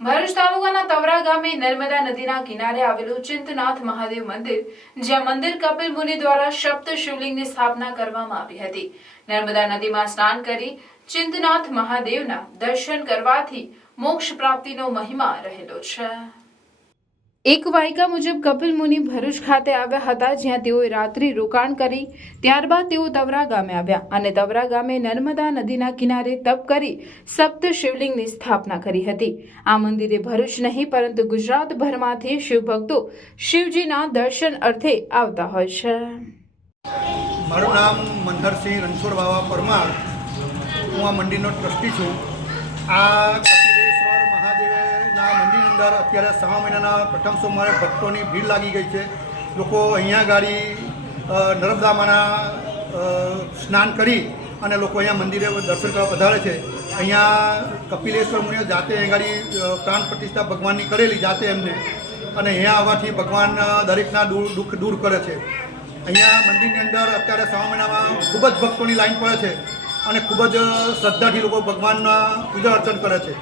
ભરૂચ તાલુકાના તવરા ગામે નર્મદા નદીના કિનારે આવેલું ચિંતનાથ મહાદેવ મંદિર, જ્યાં મંદિર કપિલ મુનિ દ્વારા સપ્ત શિવલિંગની સ્થાપના કરવામાં આવી હતી। નર્મદા નદીમાં સ્નાન કરી ચિંતનાથ મહાદેવના દર્શન કરવાથી મોક્ષ પ્રાપ્તિનો મહિમા રહેલો છે। એક વાયકા મુજબ કપિલ મુનિ ભરૂચ ખાતે આવ્યા હતા, જ્યાં તેઓએ રાત્રિ રોકાણ કરી ત્યારબાદ તેઓ તવરા ગામે આવ્યા અને તવરા ગામે નર્મદા નદીના કિનારે તપ કરી સપ્ત શિવલિંગની સ્થાપના કરી હતી। આ મંદિરે ભરૂચ નહીં પરંતુ ગુજરાતભરમાંથી શિવભક્તો શિવજીના દર્શન અર્થે આવતા હોય છે। મારું નામ મનહરસિંહ રણછોડ બાવા પરમાર, હું આ મંદિરનો ટ્રસ્ટી છું। આ કપિલેશ્વર મહાદેવના મંદિરની અંદર અત્યારે 6 મહિનાના પ્રથમ સોમવારે ભક્તોની ભીડ લાગી ગઈ છે। લોકો અહીંયા ગાડી નર્મદામાંના સ્નાન કરી અને લોકો અહીંયા મંદિરે દર્શન કરવા પધારે છે। અહીંયા કપિલેશ્વર મુનિએ જાતે અહીં ગાડી પ્રાણ પ્રતિષ્ઠા ભગવાનની કરેલી જાતે એમને, અને અહીંયા આવવાથી ભગવાન દરેકના દુઃખ દૂર કરે છે। અહીંયા મંદિરની અંદર અત્યારે 6 મહિનામાં ખૂબ જ ભક્તોની લાઈન પડે છે અને ખૂબ જ શ્રદ્ધાથી લોકો ભગવાનના પૂજા અર્ચન કરે છે।